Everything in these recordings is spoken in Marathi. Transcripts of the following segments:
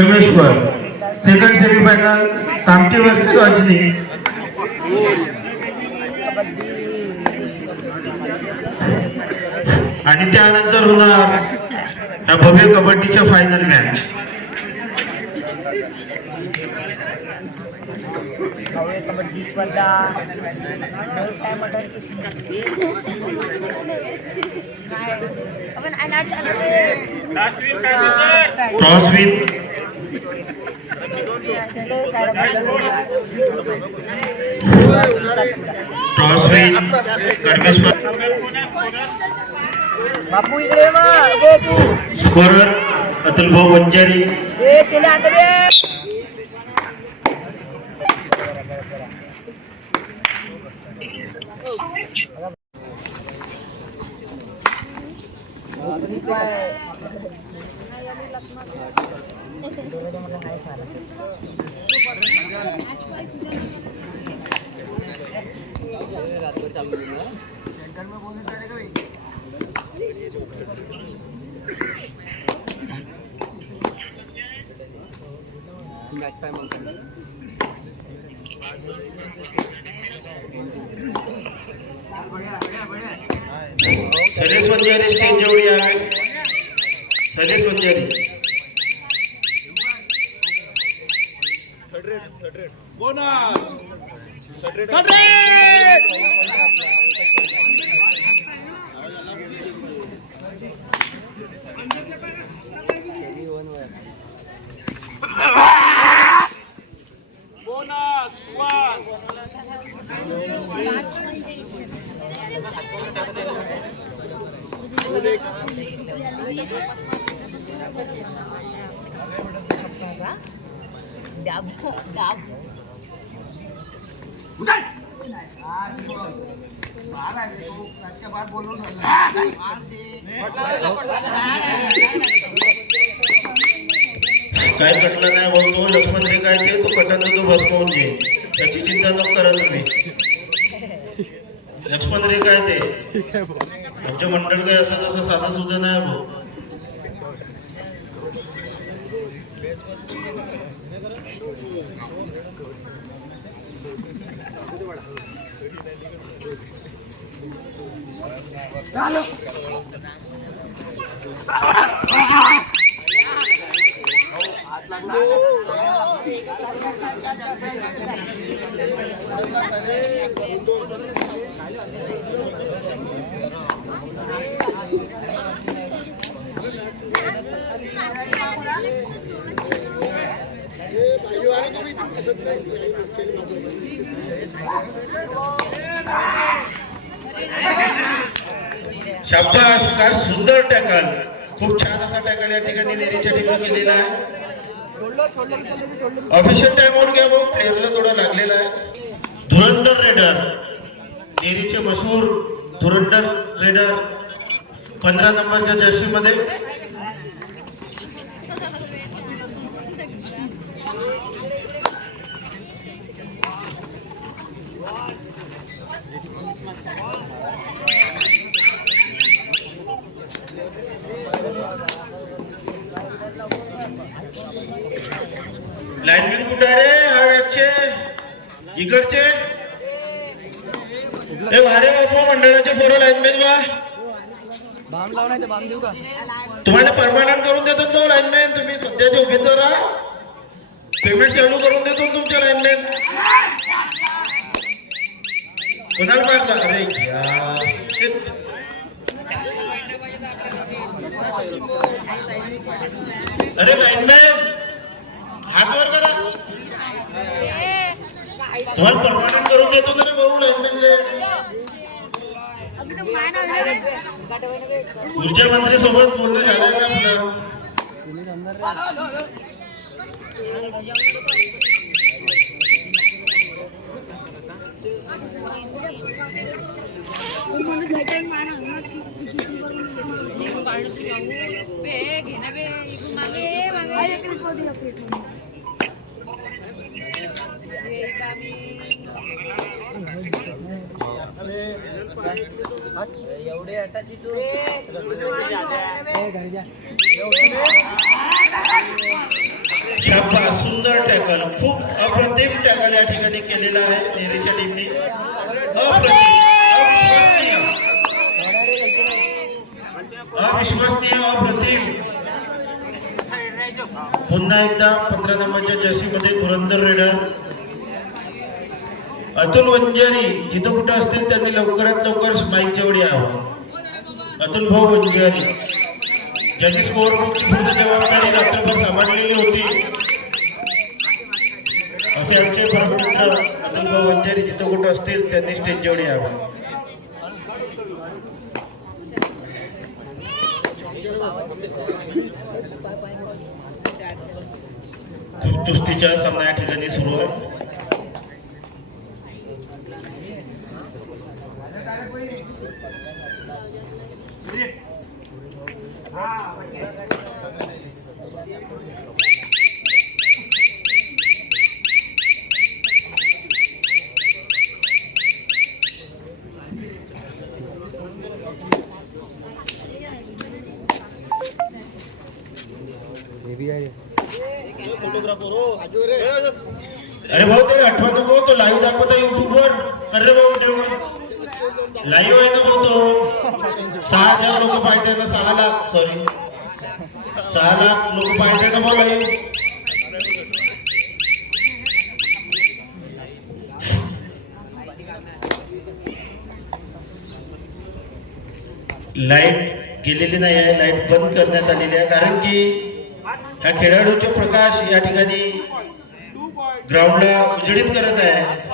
परमेश्वर. सेकंड सेमीफायनल तामटी वर्सेस अजनी आणि त्यानंतर होणार या भव्य कबड्डीच्या फायनल मॅच भव्य कबड्डी स्पर्धा cross with cross with Kalmeshwar बापू इकडे ये मग ये तू स्कोरर अतुल भाऊ वंजारी ये केले आता रे सैलेश वंजारी स्टेज जवळ या सैलेश वंजारी दाबो काय कटलं नाही बोलतो लक्ष्मण रे काय तो कटन तो भस्मवून घे त्याची चिंता नको करा तुम्ही लक्ष्मण रे काय ते? आमचं मंडळ काय असं तसं साधं सुद्धा नाही हो. भाऊ शाबास काय सुंदर टॅकल. खूप छान असा टॅकल या ठिकाणी नेरीच्या ठिकाणी केलेला आहे. ऑफिशियल टाइम आउट घ्या भाऊ प्लेअरला थोडा लागलेला आहे. धुरंधर रेडर नेरीचे मशहूर धुरंधर रेडर पंधरा नंबरच्या जर्सी मध्ये. लाईनमॅन कुठे रे? हा मॅचचे इकडचे. हे वारे बापू मंडळाचे पोरं लाईनमॅन वा बाम लावण्याचं बाम देऊ का? तुम्हाला परमानंट करून देतो तो लाईनमॅन तुम्ही सध्याचे उभे तर राहा. पेमेंट चालू करून देतो तुमच्या लाईनमॅन कोणाला मारला अरे. अरे लाईनमॅन हात वर करा. तुम्हाला परमानंट करून देतो तरी बघू लाईन ऊर्जा मंत्री सोबत बोलणं झालं मागे मागे. एवढे छापा सुंदर टॅकल खूप अप्रतिम टॅकल या ठिकाणी केलेला आहे नेहरीच्या टीमने. अविश्वसनीय अप्रतिम. पुन्हा एकदा पंधरा नंबरच्या जर्सीमध्ये धुरंधर रेडर. अतुल वंजारी जिथं कुठं असतील त्यांनी लवकरात लवकर माईक जेवढी यावं. अतुल भाऊ वंजारी. ज्यांनी स्कोअर बुकची पूर्ण जबाबदारी रात्रभर सांभाळलेली होती. असे आमचे परममित्र अतुल भाऊ वंजारी जिथं कुठं असतील त्यांनी स्टेज जवळ यावं. खूप चुस्तीचा सामना या ठिकाणी सुरू आहे अरे भाऊ ते आठवा नको तो लाईव्ह दाखवता युट्यूब वर अरे भाऊ जेवण लाईव्ह आहे ना भाऊ तो सहा हजार लोक पाहिजे ना सहा लाख सॉरी सहा लाख लोक पाहिजे ना भाऊ लाईव्ह लाइट गेलेली नाही आहे. लाइट बंद करण्यात आलेली आहे. कारण की ह्या खेळाडूचे प्रकाश या ठिकाणी ग्राउंडला उजळीत करत आहे.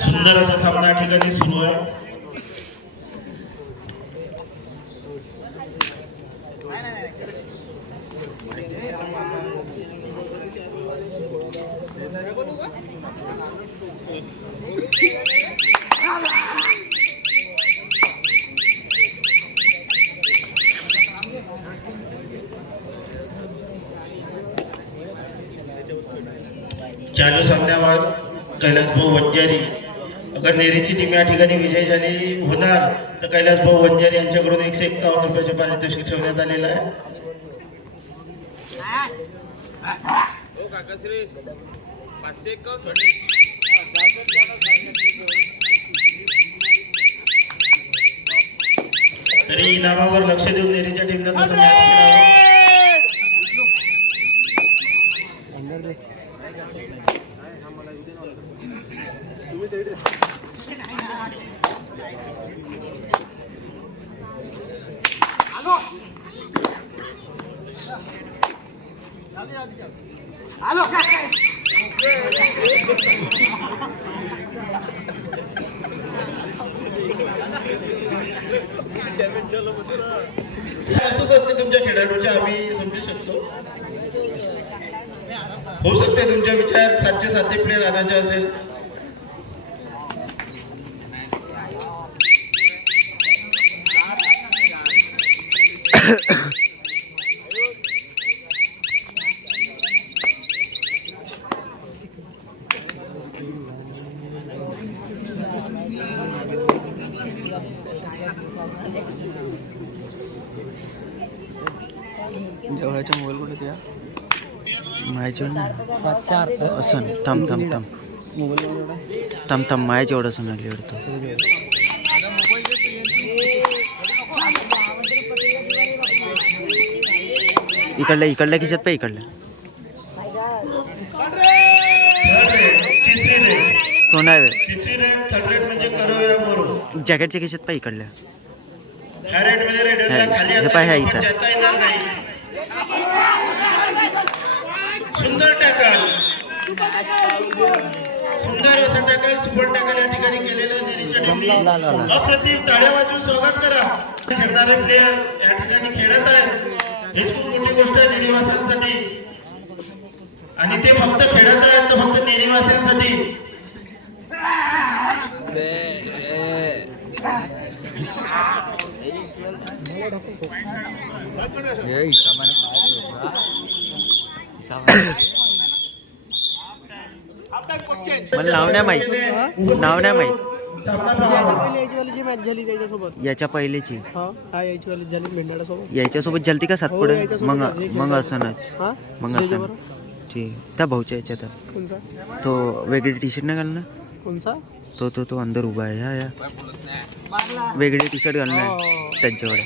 सुंदर असा सामना या ठिकाणी सुरू आहे. चालू सामन्यावर कैलास भाऊ वंजारी. अगर नेरीची टीम या ठिकाणी विजयी झाली होणार तर कैलास भाऊ वंजारी यांच्याकडून एकशे एक्कावन्न रुपयाचे पारितोषिक ठेवण्यात आलेलं आहे. तरी इनामावर लक्ष देऊन नेरीच्या तसं मॅच असू साधते तुमच्या खेळाडूचे आम्ही समजू शकतो. होऊ शकते तुमच्या विचार सातशे सातशे प्लेअर आणायचे असेल जेव्हाच्या मोबाईल कुठे तुया मायाच्या पाच चार असं नाही. थांब थांब थांब मोबाईल एवढा थांब थांब मायाच्या एवढं असं नाही इकडल्या इकडल्या खिशात पाय इकडल्या Third तो नाही जॅकेटच्या खिशात पाय इकडल्या हे- पाय ह्या इथं. सुंदर सुंदर असं टॅकल सुपर टॅकल या ठिकाणी केलेलं ला. अप्रतिम टाळ्या वाजवून स्वागत करा. खेळणारे प्लेयर या ठिकाणी खेळत आहेत. हीच खूप मोठी गोष्ट आहे नेरीवासांसाठी आणि ते फक्त खेळत आहेत तर फक्त नेरीवासांसाठी मला नाव नाही माहीत. नाव नाही माहीत. मॅच झाली त्याच्यासोबत याच्या पहिलेची. याच्यासोबत जलती का हो, सातपुडे मग मग असणच मग जे- असं ठीक. त्या भाऊच्या याच्यात तो वेगळी टी शर्ट नाही घालणार? कोणचा तो तो तो अंदर उभा आहे. या या. वेगळी टी शर्ट घालणार त्यांच्याकडे.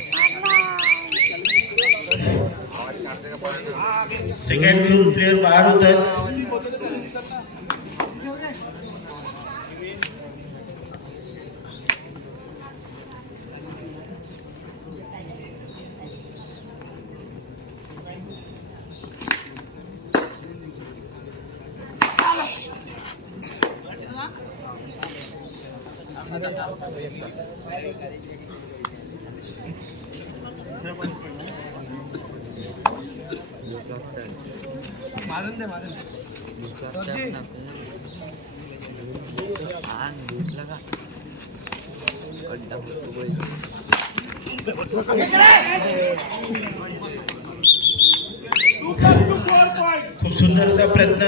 सेकंड प्लेअर बाहेर होत. खूप सुंदर असा प्रयत्न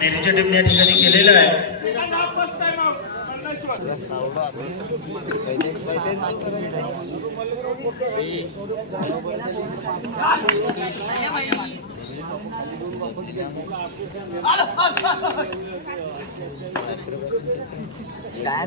नेहरूच्या टीमने या ठिकाणी केलेला आहे. काय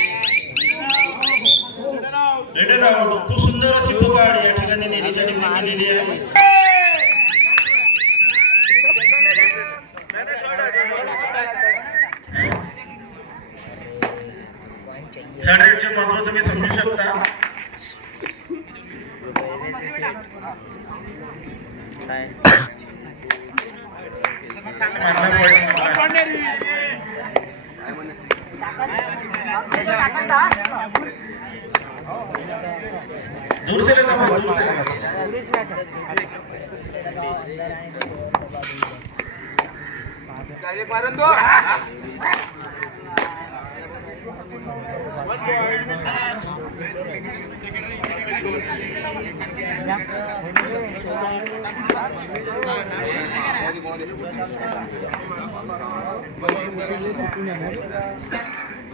खूप सुंदर अशी पुकार या ठिकाणी नेरीच्या टीमने केलेली आहे. थर्ड रेडचे महत्त्व तुम्ही समजू शकता. मारला. दूर से लगा बॉल, दूर से लगा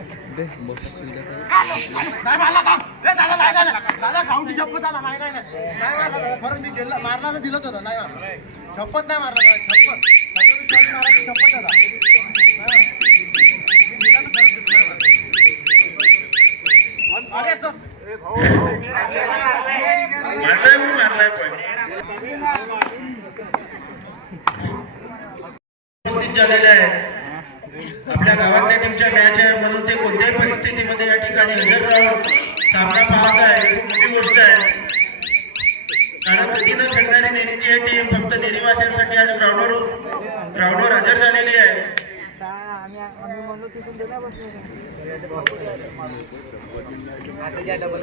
शाबास रेडर दादा खाऊची शपथ आला नाही नाही नाही. बरं मी दिलं मारला तर दिलंच होतं नाही मारला. शपथ नाही मारला दादा, शपथ. छत्रपती शपथ दादा नाही मारला. मी दिला तर खरंच मारला. अरे सर. मारलाय मारलाय पण. उपस्थित झालेले आहे. आपल्या गावातल्या टीमच्या मॅच आहे म्हणून ते कोणत्याही परिस्थितीमध्ये या ठिकाणी हजर राहून सामना पाहत आहे. खूप मोठी गोष्ट आहे. कारण कधी न थकणारी नेरीची टीम फक्त नेरीवासियांसाठी आज ग्राउंडवर ग्राउंडवर हजर झालेली आहे. Double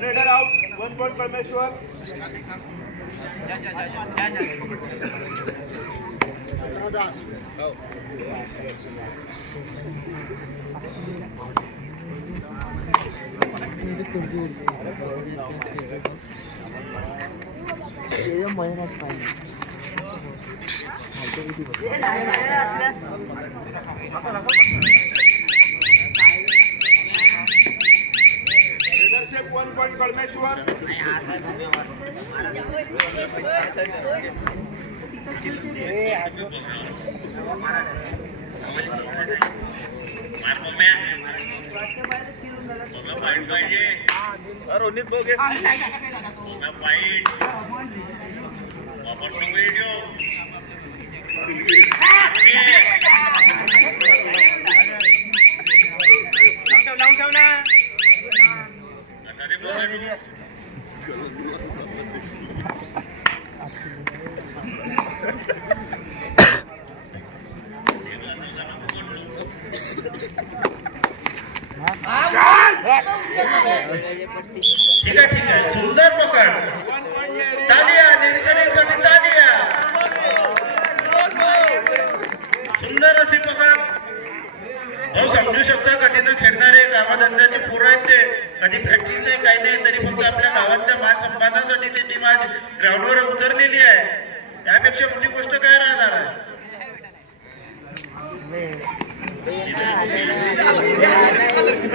raider out one point Parameshwar leadership one point Parameshwar Ronit Boge लावून ठेव ना. ठीक आहे ठीक आहे. सुंदर पकड. तालिया निरीक्षणासाठी तालिया. सुंदर अशी पकड. भाऊ समजू शकता कधी खेळणारे कामधंद्याचे पोरं आहेत ते? कधी प्रॅक्टिस नाही काही नाही तरी फक्त आपल्या गावातल्या मान संपादनासाठी त्यांनी टीम आज ग्राउंडवर उतरलेली आहे. त्यापेक्षा मोठी गोष्ट काय राहणार आहे टीमचा हात काढून देतात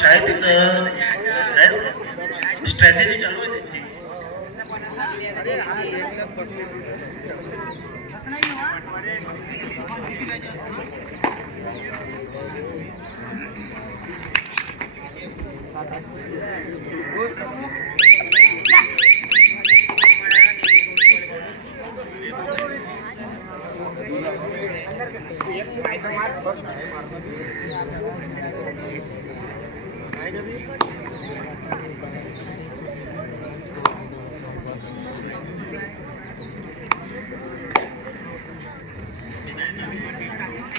आहे तिथं काय स्ट्रॅटेजी चालू आहे त्यांची.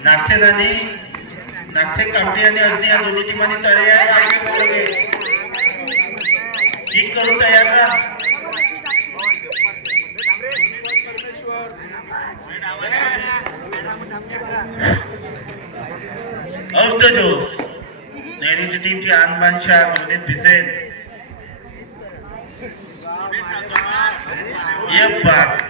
नागसेन आणि नागसेन कामठी आणि अजनी या दोन्ही टीमांनी आहे. राहायचे हिट करून तयार राहा औषध जोश नेहरूची टीमची आणबान शाह भिसेन ये बात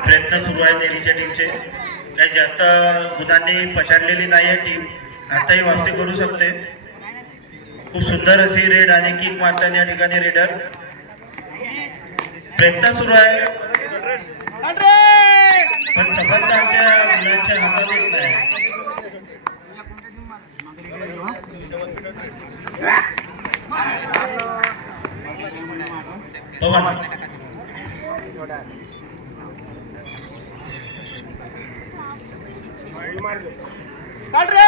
प्रयत्न सुरू आहे नेरीच्या टीमचे काही जास्त गुणांनी पछाडलेली नाही आहे टीम आताही वापसी करू शकते. खूप सुंदर अशी रेड आणि किक मारतात या ठिकाणी रेडर प्रयत्न सुरू आहे. पण संबंध आमच्या मुलांच्या हातात येत नाही. पवन. ¡Carre!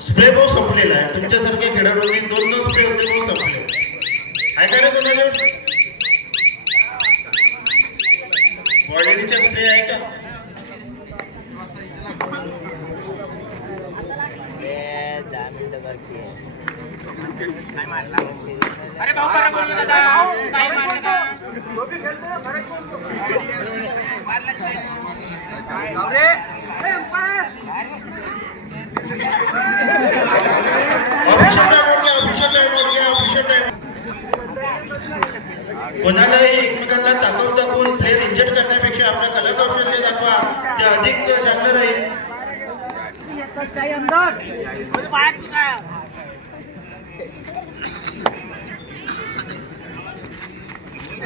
स्प्रे भाऊ संपलेला आहे. तुमच्यासारख्या खेळाडूंनी दोन दोन स्प्रे होते, भाऊ संपले. आहे स्प्रे आहे का? अरे भाऊ करा बोललो दादा काय मारलं का? कोणालाही एकमेकांना ताकद दाखवून प्लेअर इंजर्ड करण्यापेक्षा आपल्या कला कौशल्य दाखवा ते अधिक चांगलं राहील.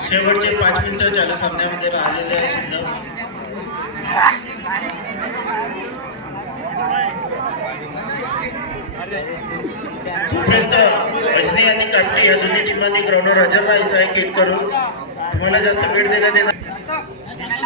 शेवटचे पाच मिनिटं सामन्यामध्ये राहिलेले आहे शिल्लक तोपर्यंत या दोन्ही टीमांनी ग्राउंडवर हजर राहायचं आहे किट करून. तुम्हाला जास्त वेळ देण्यात येणार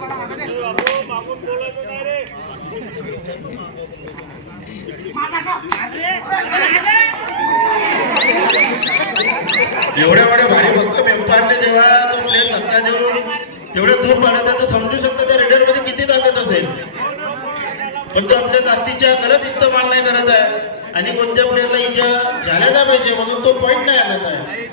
बाबू बोलायचं नाही रे एवढ्या एवढ्या भारी भक्त एम्पायरने जेव्हा तो प्लेन धक्का देऊन तेवढं दूर पाण्यात आहे तर समजू शकतो त्या रेडरमध्ये किती ताकद असेल. पण तो आपल्या ताकदीच्या गलत इस्तेमाल नाही करत आहे. आणि कोणत्या प्लेअरला इजा झाल्या नाही पाहिजे म्हणून तो पॉईंट नाही आणत आहे.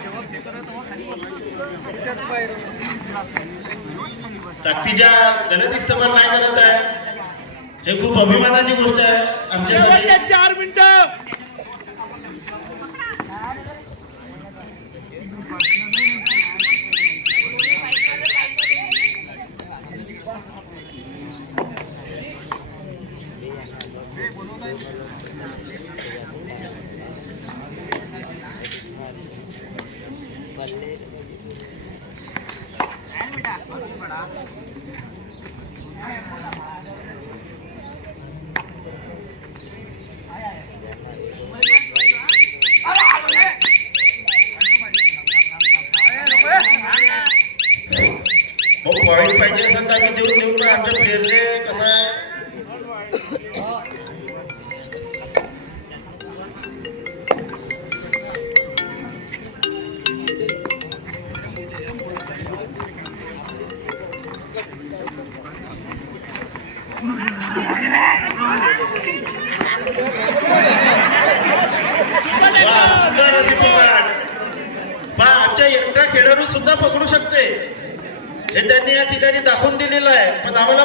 ताकदीच्या गलत इस्तेमाल नाही करत आहे. हे खूप अभिमानाची गोष्ट आहे. आमच्यासाठी शेवटचे चार मिनिटं.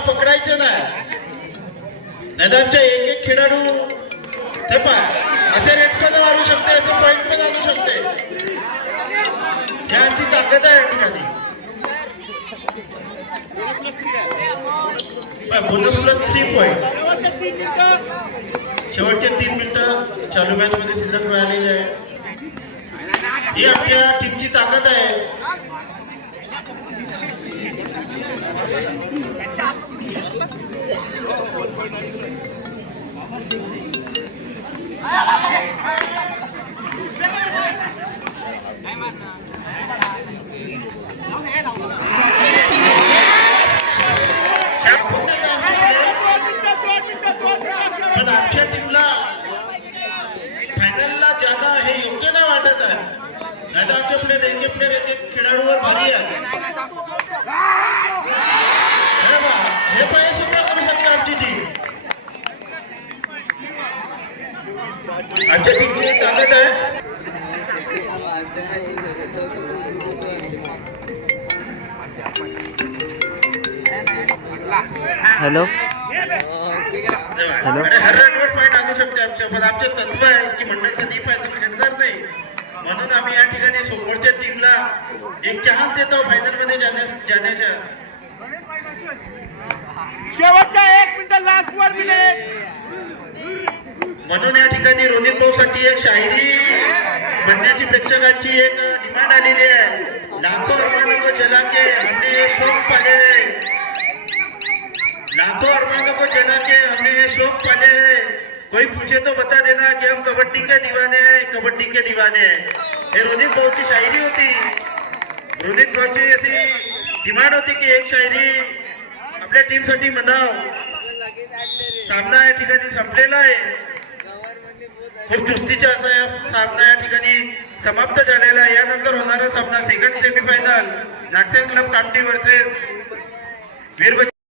पकडायचं नाही. नाही आमच्या एक एक खेळाडू ते पहा असे रेट पण मारू शकते असे पॉईंट पण आणू शकते? ही आमची ताकद आहे ठिकाणी. बोनस प्लस थ्री पॉईंट शेवटचे तीन मिनिटं चालू मॅच मध्ये शिल्लक मिळालेली आहे. ही आपल्या टीमची ताकद आहे. पण आमच्या टीमला फायनलला जादा हे योग्य नाही वाटत आहे. नाही तर प्लेअर एक प्लेअर एक खेळाडूवर भारी आहे. हे पाय सुद्धा करू शकते आमची टीम आमच्या टीमची ताकद आहे. हॅलो हॅलो हर रनवर पॉईंट आणू शकते आमच्या पण आमचे तत्व आहे की मंडळ कधी फायनल खेळणार नाही. म्हणून आम्ही या ठिकाणी समोरच्या टीमला एक चान्स देतो फायनलमध्ये जाण्यास जाण्याच्या. शेवटचा एक मिनिट लास्ट वर मिनिट म्हणून या ठिकाणी रोनित भाऊ साठी एक शायरी म्हणण्याची प्रेक्षकांची एक डिमांड आलेली आहे. लाखो अरमानों को हमने हे शोक पाले. लाखो लाखों अरमानों हमने हे शोक पाले. कोई पूछे तो बता देना कि हम कबड्डी के दीवाने हैं कबड्डी के दीवाने हैं। हे रोनित भाऊची शायरी होती. रोनित भाऊची अशी डिमांड होती की एक शायरी आपल्या टीमसाठी म्हणाव. सामना या ठिकाणी संपलेला आहे. खूप चुस्तीचा असा या सामना या ठिकाणी समाप्त झालेला आहे. यानंतर होणारा सामना second semifinal Nagsen club Kamptee versus Virbhadra